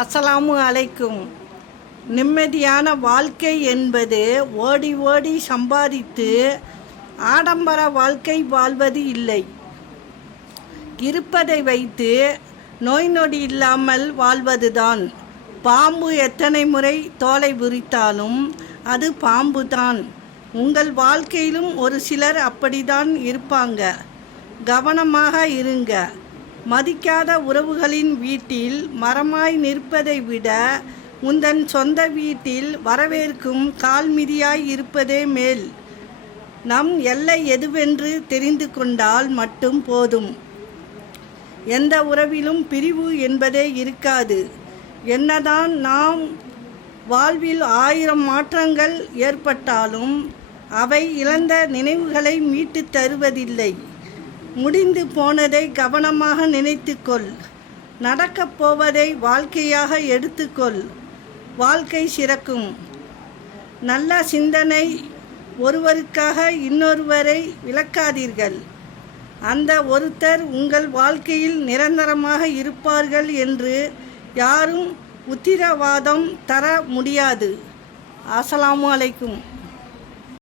அஸ்ஸலாமு அலைக்கும். நிம்மதியான வாழ்க்கை என்பது ஓடி ஓடி சம்பாதித்து ஆடம்பர வாழ்க்கை வாழ்வது இல்லை. இருப்பதை வைத்து நோய் நொடி இல்லாமல் வாழ்வதுதான். பாம்பு எத்தனை முறை தோலை உரித்தாலும் அது பாம்பு தான் உங்கள் வாழ்க்கையிலும் ஒரு சிலர் அப்படிதான் இருப்பாங்க. கவனமாக இருங்க. மதிக்காத உறவுகளின் வீட்டில் மரமாய் நிற்பதை விட உந்தன் சொந்த வீட்டில் வரவேற்கும் கால்மிதியாய் இருப்பதே மேல். நம் எல்லை எதுவென்று தெரிந்து கொண்டால் மட்டும் போதும். எந்த உறவிலும் பிரிவு என்பதே இருக்காது. என்னதான் நாம் வாழ்வில் ஆயிரம் மாற்றங்கள் ஏற்பட்டாலும் அவை இழந்த நினைவுகளை மீட்டுத் தருவதில்லை. முடிந்து போனதை கவனமாக நினைத்துக்கொள். நடக்கப் போவதை வாழ்க்கையாக எடுத்துக்கொள். வாழ்க்கை சிறக்கும். நல்ல சிந்தனை ஒருவருக்காக இன்னொருவரை விளக்காதீர்கள் அந்த ஒருத்தர் உங்கள் வாழ்க்கையில் நிரந்தரமாக இருப்பார்கள் என்று யாரும் உத்திரவாதம் தர முடியாது. அஸ்லாம் அலைக்கும்.